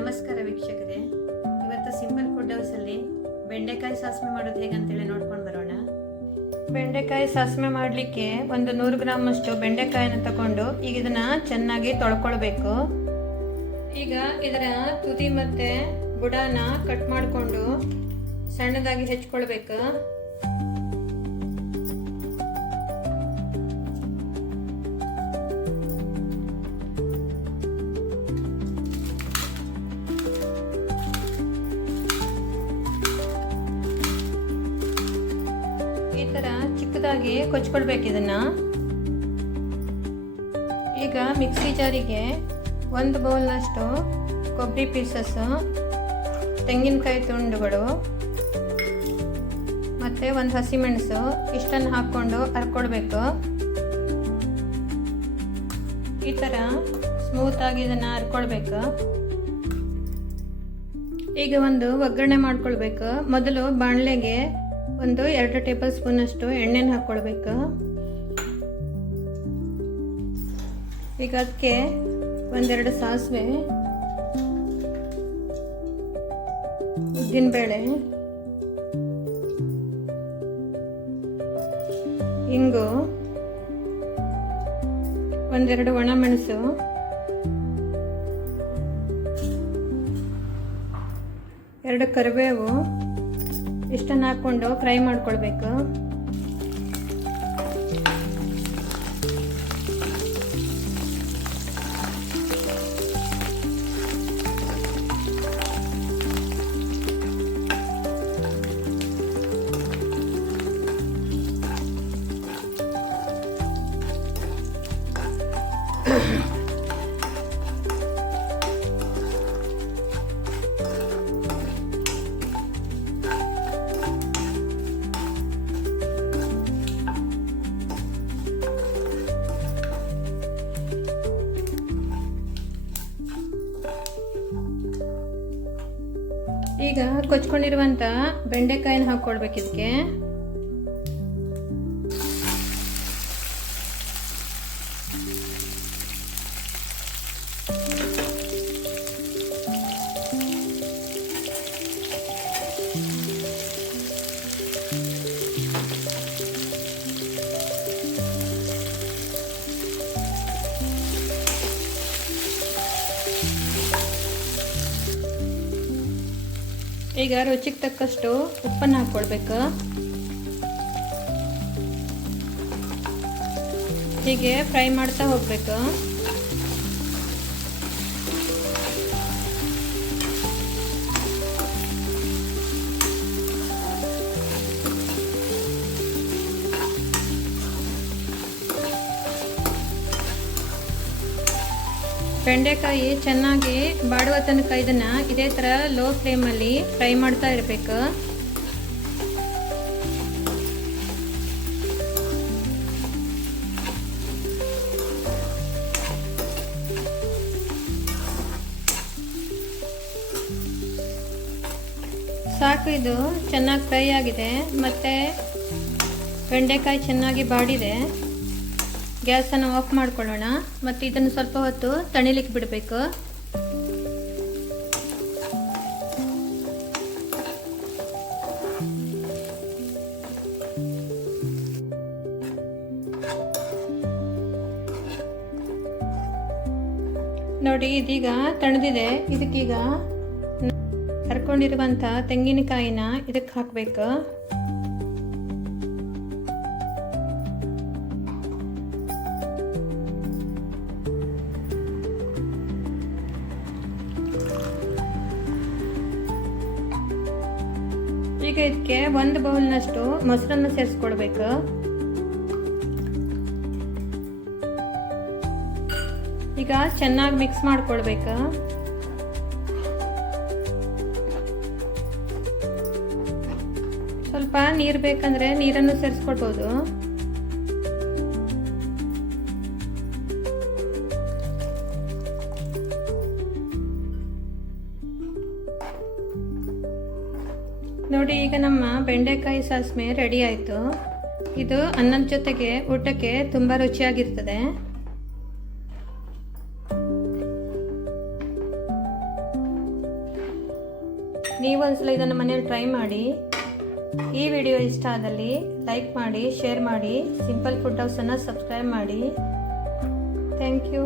ನಮಸ್ಕಾರ ವೀಕ್ಷಕರೇ, ಇವತ್ತು ಸಿಂಪಲ್ ಫುಡ್ ಹೌಸಲ್ಲಿ ಬೆಂಡೆಕಾಯಿ ಸಾಸ್ಮೆ ಮಾಡೋದು ಹೇಗಂತೇಳಿ ನೋಡ್ಕೊಂಡು ಬರೋಣ. ಬೆಂಡೆಕಾಯಿ ಸಾಸ್ಮೆ ಮಾಡಲಿಕ್ಕೆ ಒಂದು 100 ಗ್ರಾಮ್ ಅಷ್ಟು ಬೆಂಡೆಕಾಯಿನ ತಗೊಂಡು ಈಗ ಇದನ್ನ ಚೆನ್ನಾಗಿ ತೊಳ್ಕೊಳ್ಬೇಕು. ಈಗ ಇದರ ತುದಿ ಮತ್ತೆ ಬುಡನ ಕಟ್ ಮಾಡಿಕೊಂಡು ಸಣ್ಣದಾಗಿ ಹೆಚ್ಚಿಕೊಳ್ಬೇಕು. ಈ ತರ ಚಿಕ್ಕದಾಗಿ ಕೊಚ್ಕೊಳ್ಬೇಕು ಇದನ್ನ. ಈಗ ಮಿಕ್ಸಿ ಜಾರಿಗೆ 1 ಬೌಲ್ನಷ್ಟು ಕೊಬ್ಬರಿ ಪೀಸಸ್, ತೆಂಗಿನಕಾಯಿ ತುಂಡುಗಳು ಮತ್ತೆ 1 ಹಸಿಮೆಣಸು ಇಷ್ಟನ್ನು ಹಾಕ್ಕೊಂಡು ಅರ್ಕೊಳ್ಬೇಕು. ಈ ತರ ಸ್ಮೂತ್ ಆಗಿ ಇದನ್ನ ಅರ್ಕೊಳ್ಬೇಕು. ಈಗ ಒಂದು ಒಗ್ಗರಣೆ ಮಾಡ್ಕೊಳ್ಬೇಕು. ಮೊದಲು ಬಾಣಲೆಗೆ 2 ಟೇಬಲ್ ಸ್ಪೂನ್ ಅಷ್ಟು ಎಣ್ಣೆನ ಹಾಕ್ಕೊಳ್ಬೇಕು. ಈಗ ಅದಕ್ಕೆ 1-2 ಸಾಸಿವೆ, ಉದ್ದಿನಬೇಳೆ, ಇಂಗು, 1-2 ಒಣಮೆಣಸು, 2 ಕರಿಬೇವು ಇಷ್ಟನ್ನು ಹಾಕ್ಕೊಂಡು ಫ್ರೈ ಮಾಡ್ಕೊಳ್ಬೇಕು. ಈಗ ಕೊಚ್ಕೊಂಡಿರುವಂತ ಬೆಂಡೆಕಾಯಿನ ಹಾಕೊಳ್ಬೇಕು ಇದಕ್ಕೆ. ಈಗ ರುಚಿಗೆ ತಕ್ಕಷ್ಟು ಉಪ್ಪನ್ನು ಹಾಕ್ಕೊಳ್ಬೇಕು. ಹೀಗೆ ಫ್ರೈ ಮಾಡ್ತಾ ಹೋಗ್ಬೇಕು. ಬೆಂಡೆಕಾಯಿ ಚೆನ್ನಾಗಿ ಬಾಡುವ ತನಕ ಇದನ್ನ ಇದೇ ತರ ಲೋ ಫ್ಲೇಮಲ್ಲಿ ಫ್ರೈ ಮಾಡ್ತಾ ಇರಬೇಕು. ಸಾಕು, ಇದು ಚೆನ್ನಾಗಿ ಫ್ರೈ ಆಗಿದೆ ಮತ್ತೆ ಬೆಂಡೆಕಾಯಿ ಚೆನ್ನಾಗಿ ಬಾಡಿದೆ. ಗ್ಯಾಸನ್ನು ಆಫ್ ಮಾಡ್ಕೊಳ್ಳೋಣ ಮತ್ತು ಇದನ್ನು ಸ್ವಲ್ಪ ಹೊತ್ತು ತಣಿಲಿಕ್ಕೆ ಬಿಡಬೇಕು. ನೋಡಿ, ಇದೀಗ ತಣದಿದೆ. ಇದಕ್ಕೀಗ ಹರ್ಕೊಂಡಿರುವಂಥ ತೆಂಗಿನಕಾಯಿನ ಇದಕ್ಕೆ ಹಾಕಬೇಕು. ಈಗ ಇದಕ್ಕೆ 1 ಬೌಲ್ನಷ್ಟು ಮೊಸರನ್ನು ಸೇರಿಸ್ಕೊಳ್ಬೇಕು. ಈಗ ಚೆನ್ನಾಗಿ ಮಿಕ್ಸ್ ಮಾಡ್ಕೊಳ್ಬೇಕು. ಸ್ವಲ್ಪ ನೀರು ಬೇಕಂದ್ರೆ ನೀರನ್ನು ಸೇರಿಸ್ಕೊಳ್ಬೋದು. ನೋಡಿ, ಈಗ ನಮ್ಮ ಬೆಂಡೆಕಾಯಿ ಸಾಸ್ಮೆ ರೆಡಿ ಆಯಿತು. ಇದು ಅನ್ನದ ಜೊತೆಗೆ ಊಟಕ್ಕೆ ತುಂಬ ರುಚಿಯಾಗಿರ್ತದೆ. ನೀವೊಂದ್ಸಲ ಇದನ್ನು ಮನೇಲಿ ಟ್ರೈ ಮಾಡಿ. ಈ ವಿಡಿಯೋ ಇಷ್ಟ ಆದಲ್ಲಿ ಲೈಕ್ ಮಾಡಿ, ಶೇರ್ ಮಾಡಿ, ಸಿಂಪಲ್ ಫುಡ್ ಹೌಸನ್ನು ಸಬ್ಸ್ಕ್ರೈಬ್ ಮಾಡಿ. Thank you.